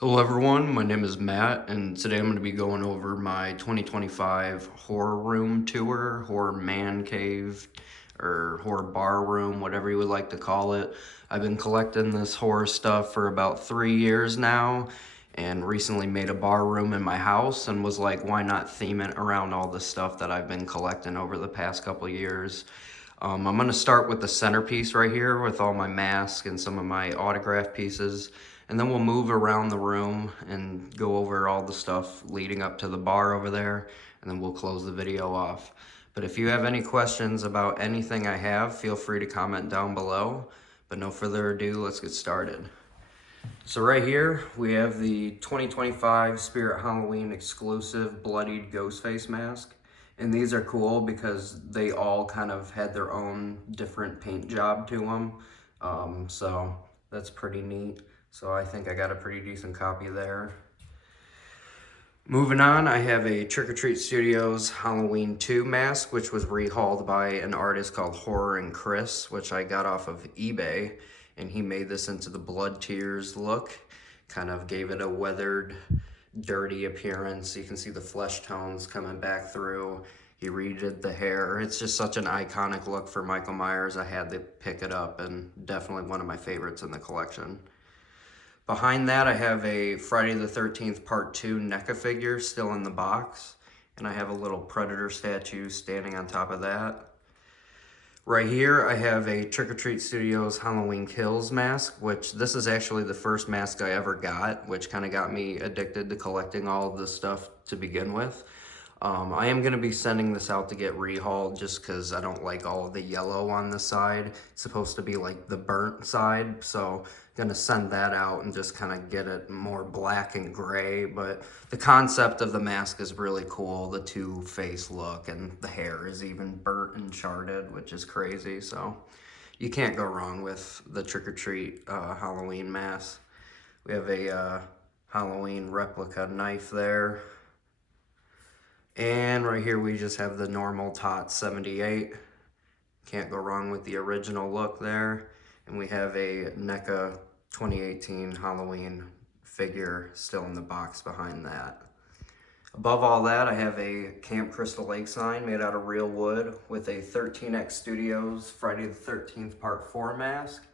Hello everyone, my name is Matt, and today I'm going to be going over my 2025 horror room tour, horror man cave, or horror bar room, whatever you would like to call it. I've been collecting this horror stuff for about 3 years now, and recently made a bar room in my house and was like, why not theme it around all the stuff that I've been collecting over the past couple years. I'm going to start with the centerpiece right here with all my masks and some of my autograph pieces. And then we'll move around the room and go over all the stuff leading up to the bar over there. And then we'll close the video off. But if you have any questions about anything I have, feel free to comment down below. But no further ado, let's get started. So right here, we have the 2025 Spirit Halloween exclusive Bloodied Ghostface mask. And these are cool because they all kind of had their own different paint job to them. So that's pretty neat. So I think I got a pretty decent copy there. Moving on, I have a Trick or Treat Studios Halloween 2 mask, which was rehauled by an artist called Horror and Chris, which I got off of eBay. And he made this into the Blood Tears look, kind of gave it a weathered, dirty appearance. You can see the flesh tones coming back through. He redid the hair. It's just such an iconic look for Michael Myers. I had to pick it up, and definitely one of my favorites in the collection. Behind that, I have a Friday the 13th Part 2 NECA figure still in the box. And I have a little Predator statue standing on top of that. Right here, I have a Trick or Treat Studios Halloween Kills mask, which this is actually the first mask I ever got, which kind of got me addicted to collecting all of this stuff to begin with. I am going to be sending this out to get rehauled just because I don't like all of the yellow on the side. It's supposed to be like the burnt side, so I'm going to send that out and just kind of get it more black and gray. But the concept of the mask is really cool, the two-face look, and the hair is even burnt and charted, which is crazy. So you can't go wrong with the Trick or Treat Halloween mask. We have a Halloween replica knife there. And right here we just have the normal Tot 78. Can't go wrong with the original look there. And we have a NECA 2018 Halloween figure still in the box behind that. Above all that, I have a Camp Crystal Lake sign made out of real wood with a 13X Studios Friday the 13th Part 4 mask.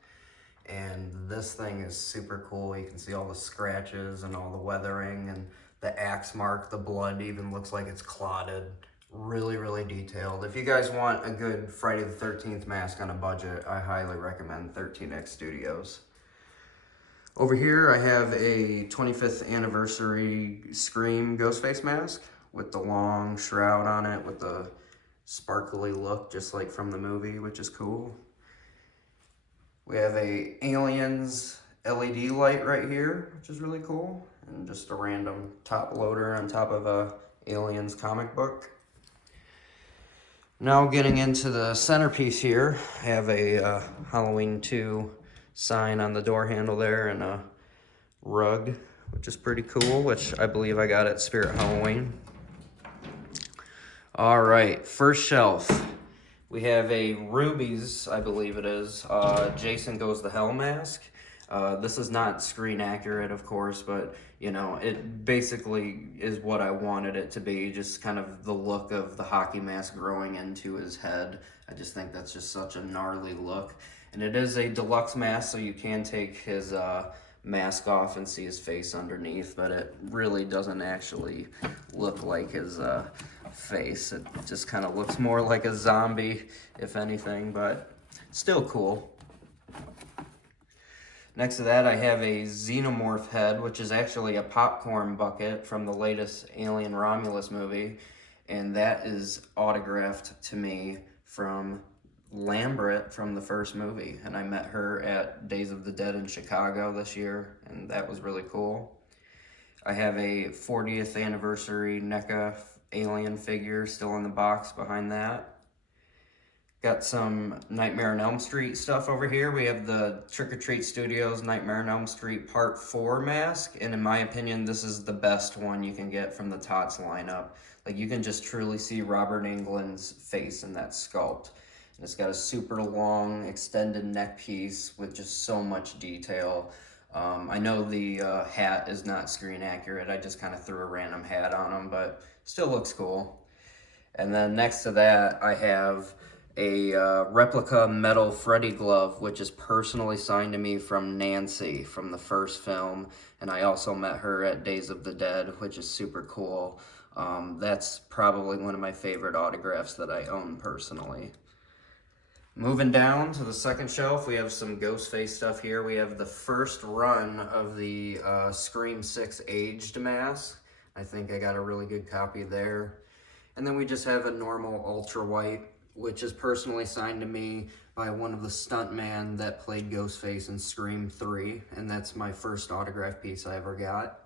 And this thing is super cool. You can see all the scratches and all the weathering and the axe mark. The blood even looks like it's clotted. Really, really detailed. If you guys want a good Friday the 13th mask on a budget, I highly recommend 13X Studios. Over here, I have a 25th anniversary Scream Ghostface mask with the long shroud on it with the sparkly look, just like from the movie, which is cool. We have a Aliens LED light right here, which is really cool. And just a random top loader on top of a Aliens comic book. Now getting into the centerpiece here, I have a Halloween 2 sign on the door handle there and a rug, which is pretty cool, which I believe I got at Spirit Halloween. All right, first shelf. We have a Ruby's, I believe it is, Jason Goes to Hell mask. This is not screen accurate, of course, but, you know, it basically is what I wanted it to be, just kind of the look of the hockey mask growing into his head. I just think that's just such a gnarly look. And it is a deluxe mask, so you can take his mask off and see his face underneath, but it really doesn't actually look like his face. It just kind of looks more like a zombie, if anything, but still cool. Next to that, I have a Xenomorph head, which is actually a popcorn bucket from the latest Alien Romulus movie, and that is autographed to me from Lambert from the first movie, and I met her at Days of the Dead in Chicago this year, and that was really cool. I have a 40th anniversary NECA Alien figure still in the box behind that. Got some Nightmare on Elm Street stuff over here. We have the Trick or Treat Studios Nightmare on Elm Street Part 4 mask, and in my opinion, this is the best one you can get from the Tots lineup. Like, you can just truly see Robert Englund's face in that sculpt. And it's got a super long extended neck piece with just so much detail. I know the hat is not screen accurate. I just kind of threw a random hat on him, but still looks cool. And then next to that, I have a replica metal Freddy glove, which is personally signed to me from Nancy from the first film. And I also met her at Days of the Dead, which is super cool. That's probably one of my favorite autographs that I own personally. Moving down to the second shelf, we have some Ghostface stuff here. We have the first run of the Scream 6 aged mask. I think I got a really good copy there. And then we just have a normal ultra white, which is personally signed to me by one of the stuntmen that played Ghostface in Scream 3. And that's my first autograph piece I ever got.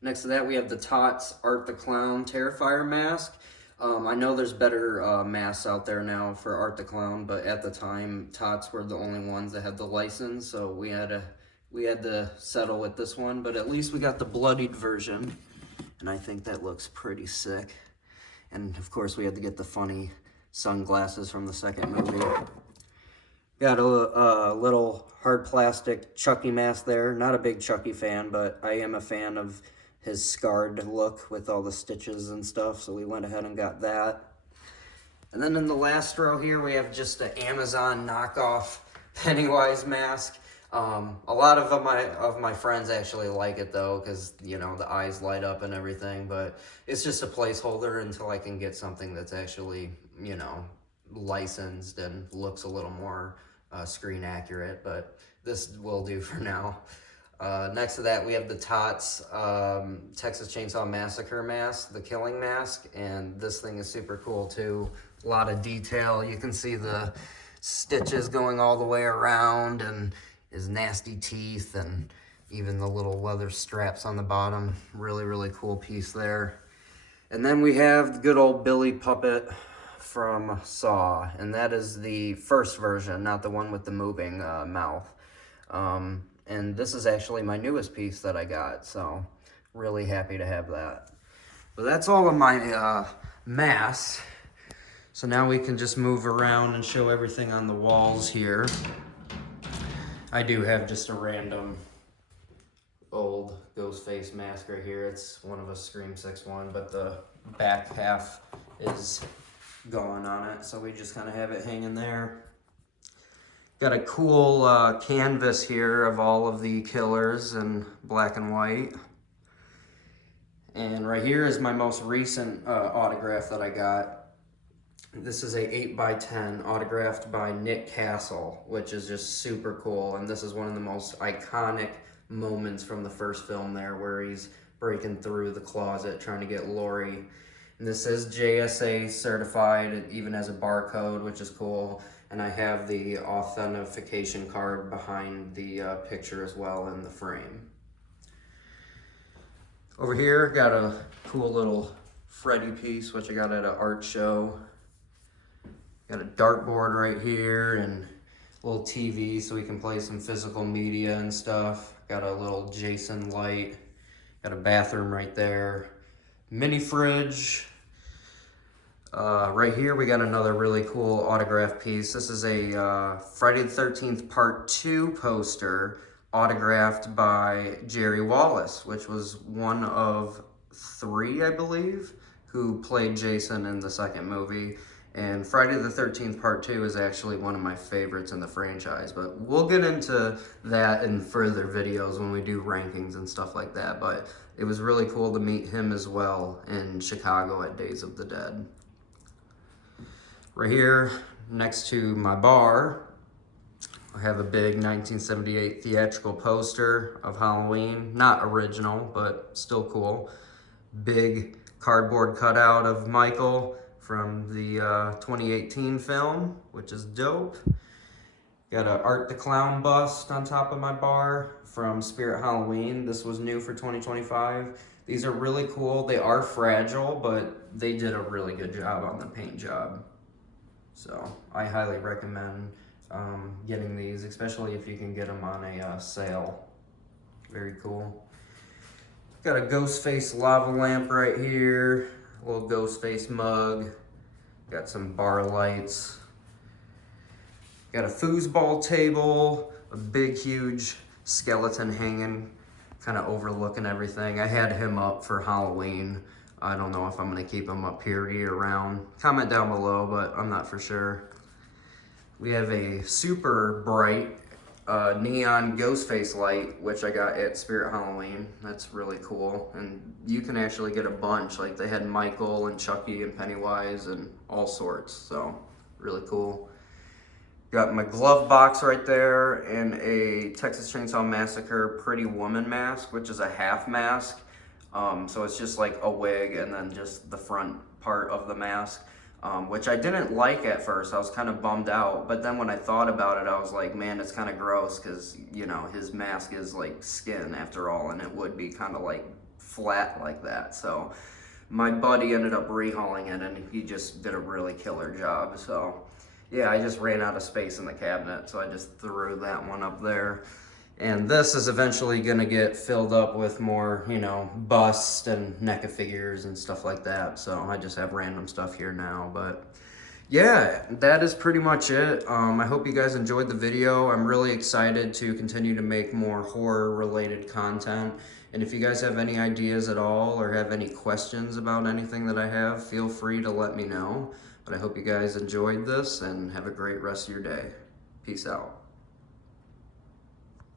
Next to that, we have the Tots Art the Clown Terrifier mask. I know there's better masks out there now for Art the Clown, but at the time, Tots were the only ones that had the license, so we had to settle with this one. But at least we got the bloodied version, and I think that looks pretty sick. And of course, we had to get the funny sunglasses from the second movie. Got a little hard plastic Chucky mask there. Not a big Chucky fan, but I am a fan of his scarred look with all the stitches and stuff, so we went ahead and got that. And then in the last row here, we have just an Amazon knockoff Pennywise mask. A lot of my friends actually like it though, because you know the eyes light up and everything, but it's just a placeholder until I can get something that's actually, you know, licensed and looks a little more screen accurate, but this will do for now. Next to that, we have the Tots Texas Chainsaw Massacre mask, the killing mask, and this thing is super cool too. A lot of detail. You can see the stitches going all the way around and his nasty teeth and even the little leather straps on the bottom. Really, really cool piece there. And then we have the good old Billy puppet from Saw, and that is the first version, not the one with the moving mouth. And this is actually my newest piece that I got, so really happy to have that. But that's all of my masks. So now we can just move around and show everything on the walls here. I do have just a random old Ghostface mask right here. It's one of a Scream 6 one, but the back half is gone on it, so we just kind of have it hanging there. Got a cool canvas here of all of the killers in black and white. And right here is my most recent autograph that I got. This is a 8x10 autographed by Nick Castle, which is just super cool. And this is one of the most iconic moments from the first film there, where he's breaking through the closet trying to get Laurie. And this is JSA certified. It even has a barcode, which is cool. And I have the authentication card behind the picture as well in the frame. Over here, got a cool little Freddy piece, which I got at an art show. Got a dartboard right here and a little TV so we can play some physical media and stuff. Got a little Jason light. Got a bathroom right there. Mini fridge. Right here we got another really cool autograph piece. This is a Friday the 13th Part 2 poster autographed by Jerry Wallace, which was one of 3, I believe, who played Jason in the second movie. And Friday the 13th Part 2 is actually one of my favorites in the franchise, but we'll get into that in further videos when we do rankings and stuff like that. But it was really cool to meet him as well in Chicago at Days of the Dead. Right here, next to my bar, I have a big 1978 theatrical poster of Halloween. Not original, but still cool. Big cardboard cutout of Michael from the 2018 film, which is dope. Got a Art the Clown bust on top of my bar from Spirit Halloween. This was new for 2025. These are really cool. They are fragile, but they did a really good job on the paint job. So I highly recommend getting these, especially if you can get them on a sale. Very cool. Got a Ghostface lava lamp right here. A little Ghostface mug. Got some bar lights. Got a foosball table. A big, huge skeleton hanging, kind of overlooking everything. I had him up for Halloween. I don't know if I'm gonna keep him up here year round. Comment down below, but I'm not for sure. We have a super bright neon ghost face light, which I got at Spirit Halloween. That's really cool. And you can actually get a bunch. Like they had Michael and Chucky and Pennywise and all sorts. So really cool. Got my glove box right there and a Texas Chainsaw Massacre Pretty Woman mask, which is a half mask. So it's just like a wig and then just the front part of the mask, which I didn't like at first. I was kind of bummed out, but then when I thought about it, I was like, man, it's kind of gross because, you know, his mask is like skin after all, and it would be kind of like flat like that. So my buddy ended up rehauling it and he just did a really killer job. So yeah, I just ran out of space in the cabinet, so I just threw that one up there. And this is eventually gonna get filled up with more, you know, busts and NECA figures and stuff like that. So I just have random stuff here now, but yeah, that is pretty much it. I hope you guys enjoyed the video. I'm really excited to continue to make more horror related content. And if you guys have any ideas at all or have any questions about anything that I have, feel free to let me know. But I hope you guys enjoyed this and have a great rest of your day. Peace out.